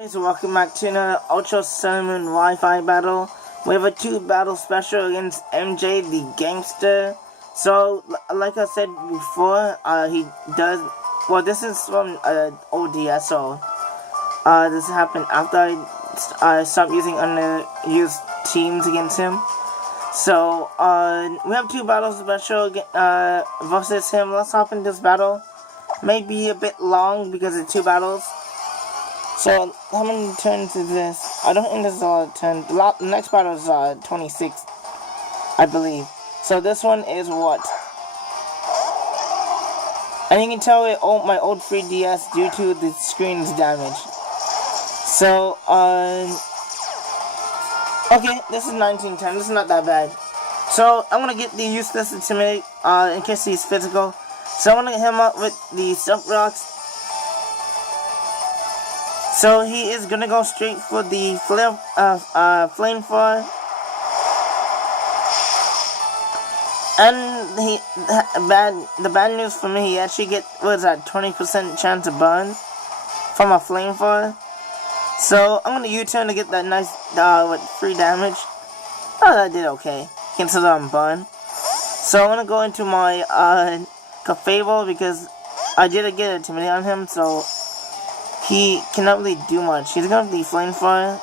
Guys, welcome back to another Ultra Cinnamon Wi-Fi battle. We have a 2-battle special against MJ the Gamester. So, like I said before, he does. Well, this is from ODS, so this happened after I stopped using underused teams against him. So, we have 2 battles special versus him. Let's hop into this battle. Maybe a bit long because it's 2 battles. So, how many turns is this? I don't think this is a lot of turns. The next battle is 26, I believe. So, this one is what? And you can tell it my old 3DS due to the screen's damage. So, okay, this is 1910. This is not that bad. So, I'm gonna get the useless intimidate, in case he's physical. So, I'm gonna hit him up with the Silk Rocks. So he is gonna go straight for the flame fire, and the bad news for me, he actually was at 20% chance of burn from a flame fire. So I'm gonna U-turn to get that nice with free damage. Oh, that did okay. Cancel on burn. So I'm gonna go into my Cafebo because I did get intimidate on him. So he cannot really do much. He's gonna be flame fire.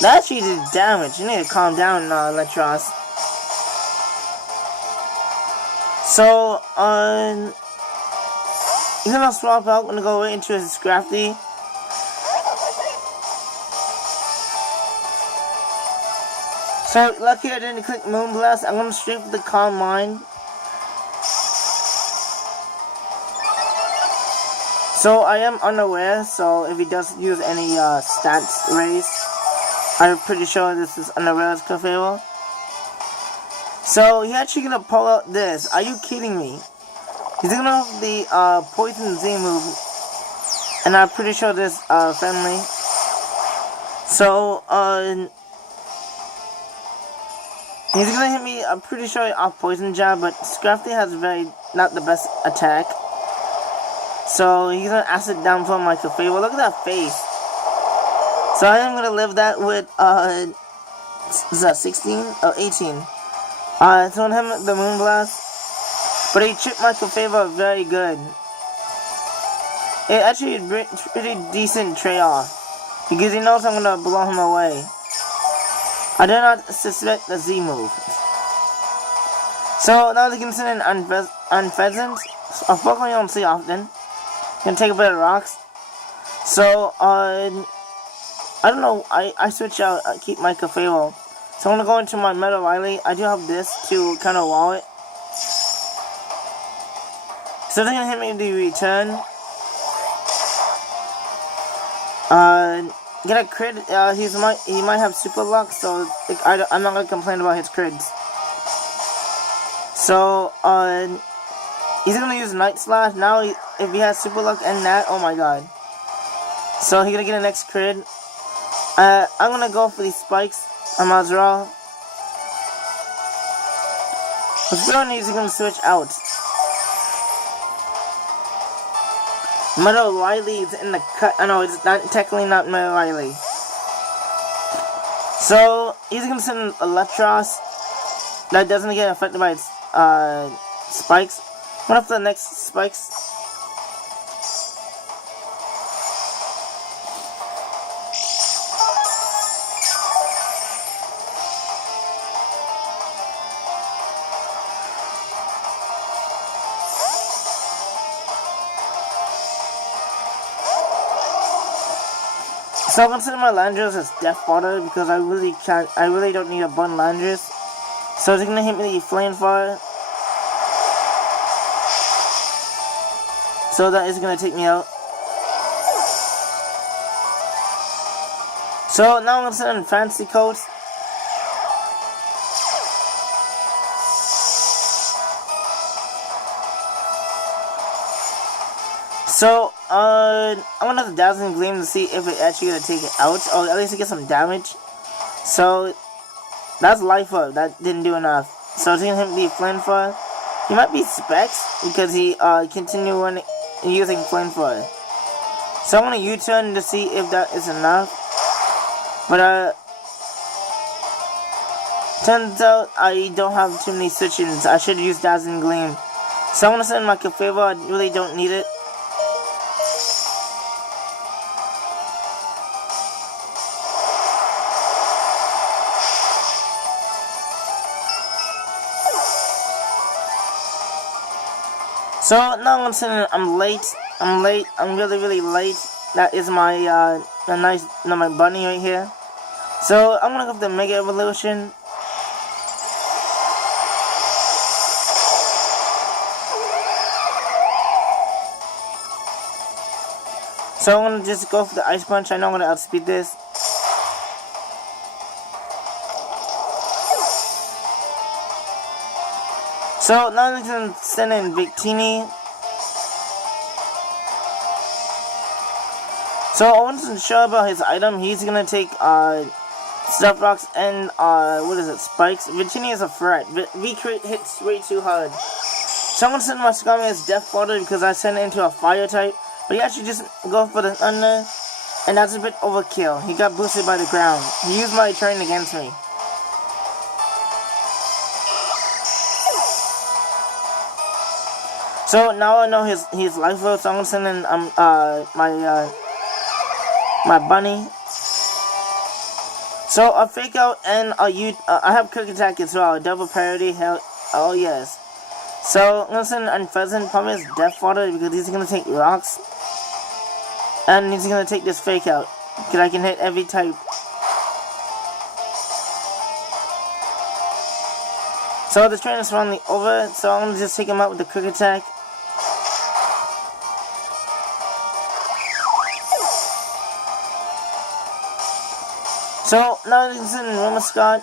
That actually did damage. You need to calm down, Letros. So, he's gonna swap out. I'm gonna go right into his Scrafty. So, lucky I didn't click Moonblast. I'm gonna straight for the Calm Mind. So I am unaware, so if he does use any stats raise, I'm pretty sure this is unaware as Cafebo. So he's actually gonna pull out this. Are you kidding me? He's gonna have the Poison Z move, and I'm pretty sure this friendly. So he's gonna hit me. I'm pretty sure off Poison Jab, but Scrafty has not the best attack. So he's gonna acid down for my Cafebo. Look at that face. So I am gonna live that with is that 16 or 18? So on him the Moonblast, but he tripped my Cafebo very good. It actually a pretty decent trade-off because he knows I'm gonna blow him away. I do not suspect the Z move. So now they can send in Unpheasant. A Pokemon you don't see often. Gonna take a bit of rocks. So, I don't know, I switch out, keep my Cafebo. So I'm gonna go into my Metal Riley. I do have this to kind of wall it. So they're gonna hit me the return. Get a crit, he might have super luck, so I'm not gonna complain about his crits. So, he's gonna use Night Slash. Now, if he has super luck and that, oh my god. So he's gonna get a next crit. I'm gonna go for these spikes on Mazral. What's going on is he's gonna switch out. Metal Riley is in the cut. I know it's not technically not Metal Riley. So he's gonna send Electros. That doesn't get affected by its spikes. What if the next spikes? So I'm considering my Landros as Death Fodder because I really don't need a bun Landros. So he's gonna hit me with the Flame Fire. So that is gonna take me out. So now I'm gonna send in Fancy Coats. So I'm gonna have the Dazzling Gleam to see if it's actually gonna take it out, or at least get some damage. So that's Life Up. That didn't do enough. So it's gonna hit the Flame Fire. He might be Specs because he continue running. using flamethrower. So I'm gonna U-turn to see if that is enough. But turns out I don't have too many switch-ins. I should use Dazzling Gleam. So I'm gonna send my favor. I really don't need it. So now I'm saying I'm late. I'm really late. That is my my bunny right here. So I'm gonna go for the Mega Evolution. So I'm gonna just go for the Ice Punch. I know I'm gonna outspeed this. So now I'm gonna send in Victini. So I wasn't sure about his item. He's gonna take Stuff Rocks and what is it, Spikes. Victini is a threat. V-Crit hits way too hard. So I'm gonna send my Skarmy as Death Fodder because I sent it into a fire type. But he actually just go for the Thunder, and that's a bit overkill. He got boosted by the ground. He used my turn against me. So now I know his life load, so I'm gonna send in my bunny. So a fake out and I have quick attack as well, double parity. Hell, oh yes. So I'm gonna send in Unpheasant, probably as Death Fodder because he's gonna take rocks, and he's gonna take this fake out because I can hit every type. So the train is finally over, so I'm gonna just take him out with the quick attack. So now that he's in Rumascott,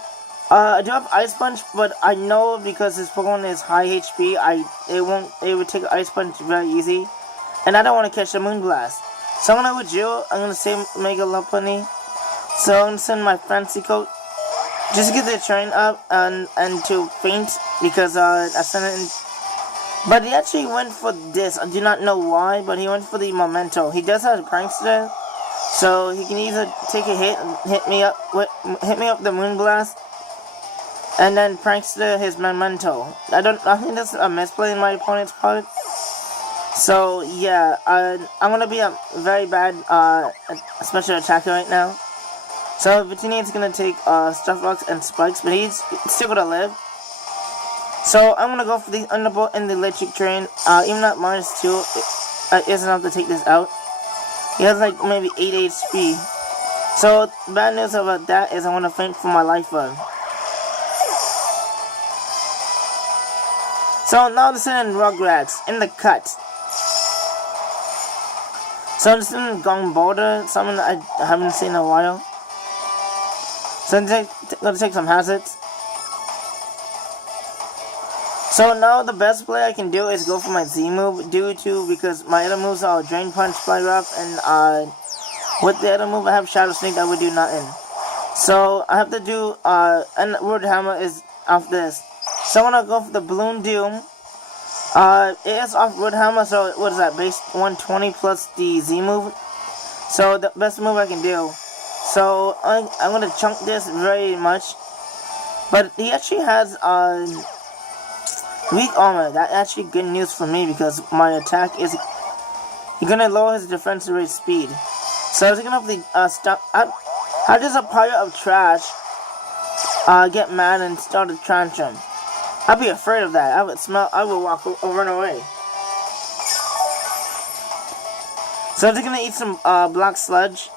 I do have Ice Punch, but I know because his Pokemon is high HP, it would take Ice Punch very easy, and I don't want to catch the Moonblast. So I'm gonna with you. I'm gonna save Mega Lopunny. So I'm gonna send my Fancy Coat just to get the train up and to faint because I sent it in. But he actually went for this. I do not know why, but he went for the Memento. He does have a Prankster, so he can either take a hit and hit me up the Moonblast, and then Prankster his Memento. I think that's a misplay in my opponent's part. So yeah, I'm gonna be a very bad special attacker right now. So Victini is gonna take Stuff Rocks and Spikes, but he's still gonna live. So I'm gonna go for the Underbolt and the Electric Train. Even at -2, is enough to take this out. He has like maybe 8 HP. So bad news about that is I want to faint for my life run. So now this is in Rugrats in the cut. So I'm just in Gong Boulder, something that I haven't seen in a while. So I'm gonna take some hazards. So now the best play I can do is go for my Z move, because my other moves are Drain Punch, Fly Rough, and with the other move I have Shadow Sneak that would do nothing. So I have to do and Word Hammer is off this. So I'm gonna go for the Balloon Doom. It is off Wood Hammer, so what is that, base 120 plus the Z move? So the best move I can do. So I'm gonna chunk this very much. But he actually has weak armor. That's actually good news for me because my attack is gonna lower his defensive rate speed. So he's gonna have the stop. How does a pile of trash get mad and start a tantrum? I'd be afraid of that. I would walk or run away. So he's gonna eat some Black Sludge.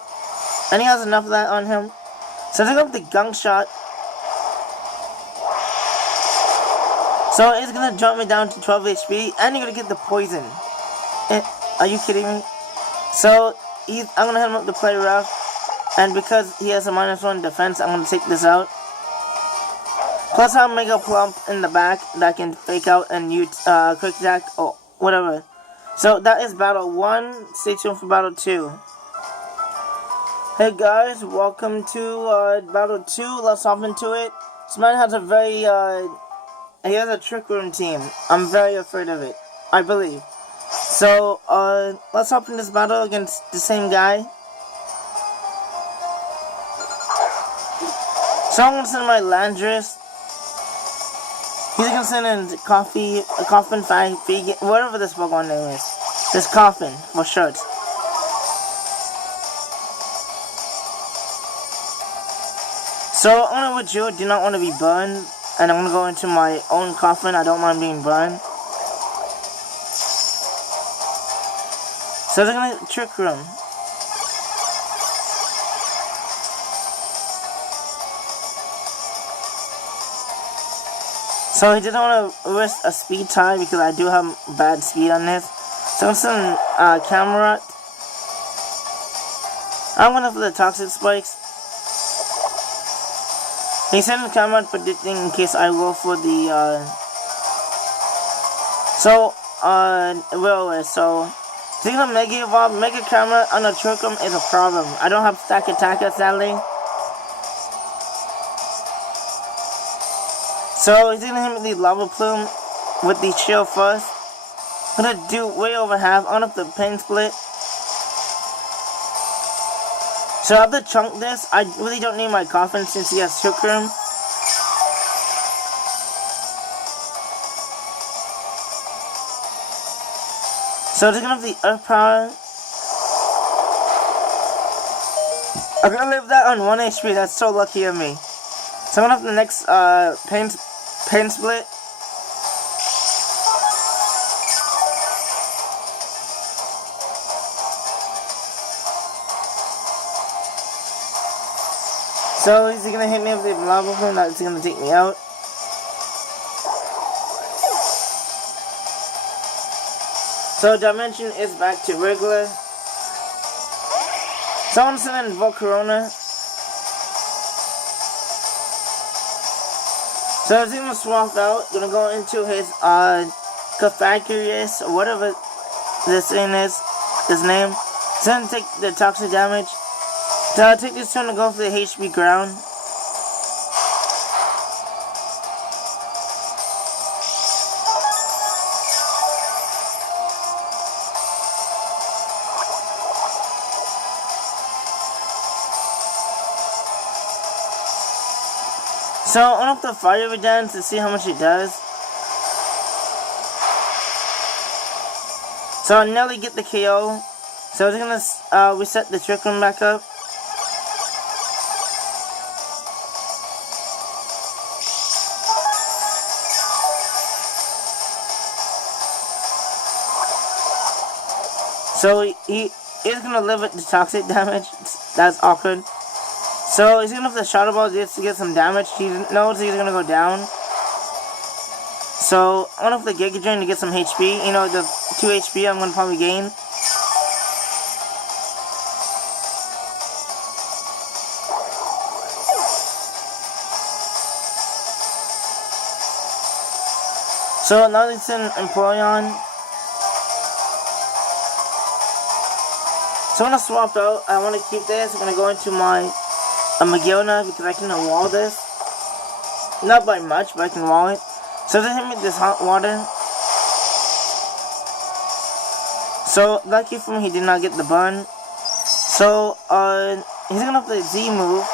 And he has enough of that on him. So he's gonna have the Gunk Shot. So it's gonna jump me down to 12 HP. And you're gonna get the Poison. Are you kidding me? So I'm gonna hit him up to Play Rough. And because he has a -1 defense, I'm gonna take this out. Plus I have Mega Plump in the back that can fake out and use Quick Attack or whatever. So that is Battle 1. Stay tuned for Battle 2. Hey guys, welcome to Battle 2. Let's hop into it. This man has a very, he has a Trick Room team. I'm very afraid of it. I believe. So, let's open this battle against the same guy. So I'm gonna send my Landris. He's gonna send in Coffin, whatever this Pokemon name is. This Coffin, for short. So I'm gonna with you, do not want to be burned. And I'm gonna go into my own Coffin, I don't mind being burned. So they're gonna Trick Room. So he didn't want to risk a speed tie because I do have bad speed on this. So I'm sending Cameron. I'm going for the Toxic Spikes. He's sending Cameron predicting in case I go for the so he's gonna Mega Evolve. Mega Camera on a Trick Room is a problem. I don't have Stack Attacker sadly. So he's gonna hit me the Lava Plume with the shield first. I'm gonna do way over half on up the Pain Split. So I have to chunk this. I really don't need my Coffin since he has Trick Room. So they're gonna have the Earth Power. I'm gonna leave that on 1 HP, that's so lucky of me. So I'm gonna have the next Pain Split. So is he gonna hit me with the Lava Plume? That's gonna take me out. So Dimension is back to regular. So I'm sending Volcarona. So he's gonna swap out, gonna go into his Caphagrius, or whatever this thing is, his name. He's gonna take the toxic damage. So I'll take this turn to go for the HP ground. So I want the Fire Dance to see how much it does. So I nearly get the KO. So I'm gonna reset the Trick Room back up. So he is gonna live with the toxic damage. That's awkward. So he's gonna have the Shadow Ball just to get some damage. He knows he's gonna go down. So I'm gonna have the Giga Drain to get some HP. You know, the 2 HP I'm gonna probably gain. So now it's in Empoleon. So I'm gonna swap out. I wanna keep this. I'm gonna go into my Magilna because I can wall this. Not by much, but I can wall it. So they hit me with this hot water. So lucky for me, he did not get the burn. So he's gonna have the Z move.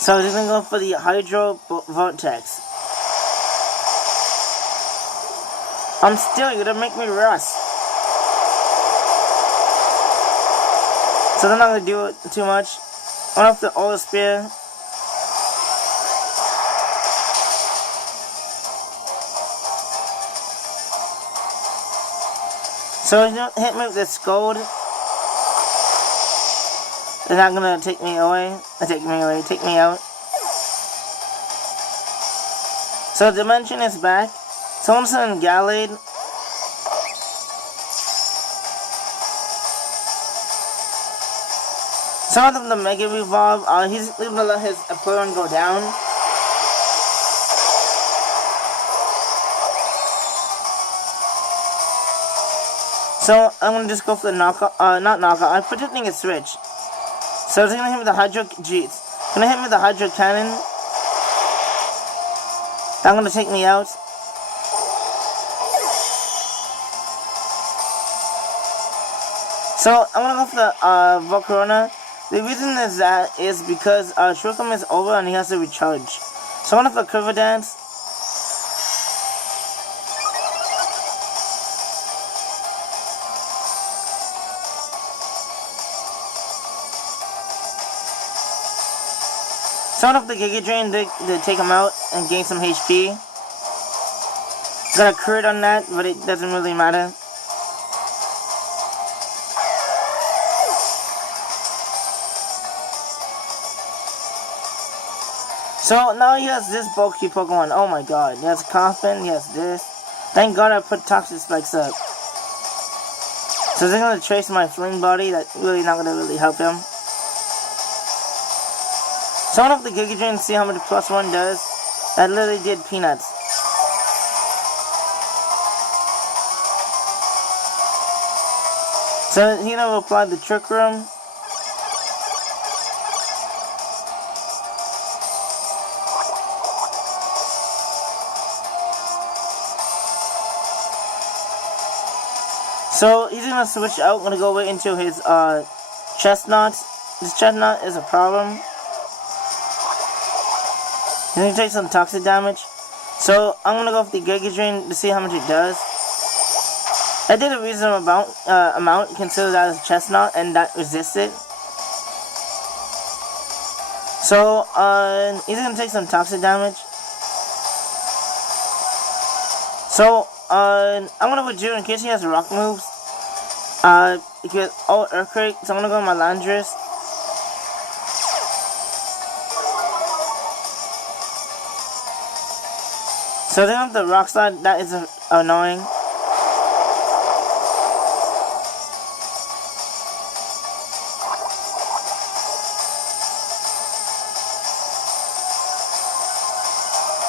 So he's gonna go for the Hydro Vortex. I'm still gonna make me rust. So they're not gonna do it too much. I have the Aura Spear. So he's gonna hit me with this Scold. They're not gonna take me away. Take me out. So Dimension is back. So I'm sending Gallade. Some of them the Mega Evolve. He's gonna let his opponent go down. So I'm gonna just go for the knockout. Not knockout. I'm predicting a switch. So he's gonna hit me with the Hydro Jeets. Gonna hit me with the Hydro Cannon. That's gonna take me out. So I'm gonna go for the Volcarona. The reason is that is because Shuriken is over and he has to recharge. So I'm gonna go for Quiver Dance. So I'm gonna go for the Giga Drain to take him out and gain some HP. Got a crit on that, but it doesn't really matter. So now he has this bulky Pokemon. Oh my god. He has Coffin, he has this. Thank god I put Toxic Spikes up. So they're gonna trace my Fling Body. That's really not gonna really help him. So I'm gonna have the Giga Drain and see how much +1 does. That literally did peanuts. So he's gonna apply the Trick Room. So he's gonna switch out, gonna go right into his Chestnut. This Chestnut is a problem. He's gonna take some toxic damage. So I'm gonna go for the Giga Drain to see how much it does. I did a reasonable amount consider that as Chestnut and that resisted. So he's gonna take some toxic damage. So I'm gonna withdraw in case he has rock moves. Because Earthquake, so I'm gonna go with my Landorus. So then with the Rock Slide, that is annoying.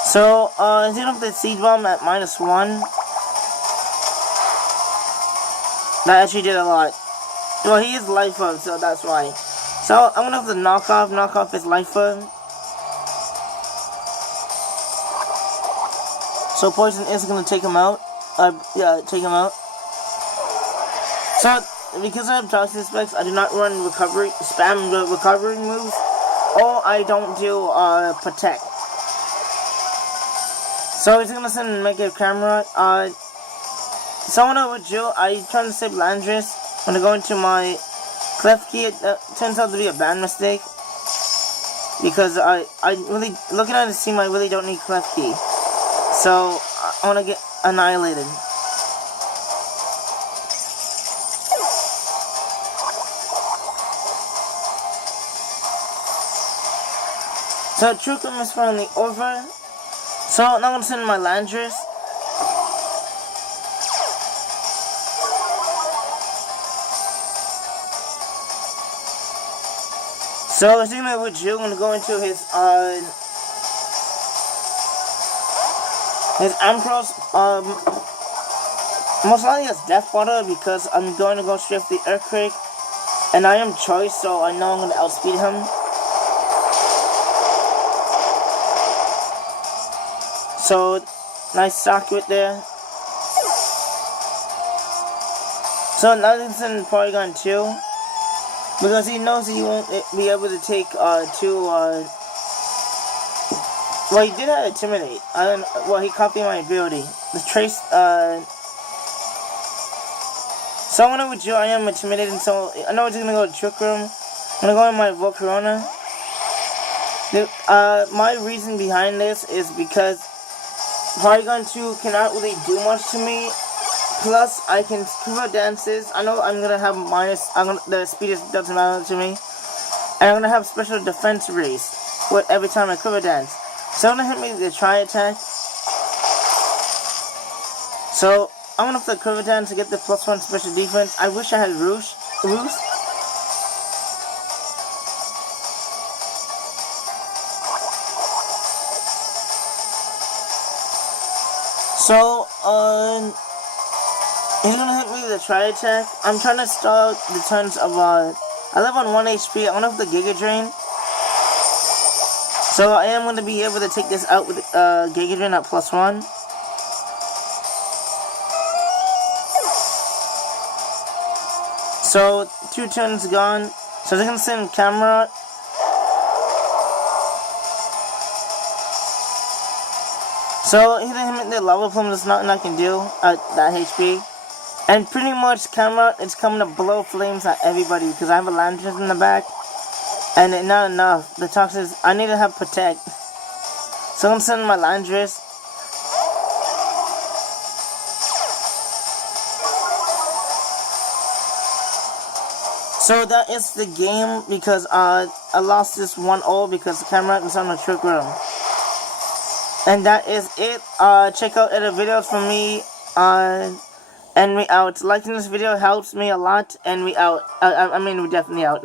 So instead of the Seed Bomb at -1. That actually did a lot. Well, he is Life Up, so that's why. So I'm gonna have to knock off his Life Up. So Poison is gonna take him out. Yeah, take him out. So because I have Toxic Spikes, I do not run spam recovery moves, or I don't do Protect. So he's gonna send Mega Camera. Someone over Jill, I tried to save Landorus. When I go into my Clef Key, it turns out to be a bad mistake. Because I really, looking at the team, I really don't need Clef Key. So, I want to get annihilated. So, Trick Room is finally over. So, now I'm going to send my Landorus. So, I think that with Jill, I'm going to go into his Ampharos, most likely has Death Water because I'm going to go straight for the Earthquake. And I am Choice, so I know I'm going to outspeed him. So, nice Socket there. So, now he's in Porygon 2. Because he knows he won't be able to take two, well, he did have Intimidate. Well, he copied my ability. The Trace, so I'm gonna withdraw, I am intimidated, so I know it's gonna go to Trick Room. I'm gonna go in my Volcarona. My reason behind this is because Porygon 2 cannot really do much to me. Plus, I can Quiver Dances. I know I'm gonna have the speed doesn't matter to me. And I'm gonna have special defense raise every time I Quiver Dance. So I'm gonna hit me with the Tri Attack. So I'm gonna have to Quiver Dance to get the +1 special defense. I wish I had Roost. So he's gonna hit me with a Tri Attack. I'm trying to start the turns of I live on 1 HP. I'm gonna have the Giga Drain. So I am going to be able to take this out with Gigadrin at +1. So 2 turns gone. So they can send camera. So hitting him with the lava plume, there's nothing I can do at that HP. And pretty much camera, it's coming to blow flames at everybody because I have a Landris in the back. And it's not enough. The toxins, I need to have protect. So I'm sending my Landris. So that is the game because I lost this 1-0 because the camera is on the trick room. And that is it. Check out other videos from me. And we out. Liking this video helps me a lot. And we out. I mean, we definitely out.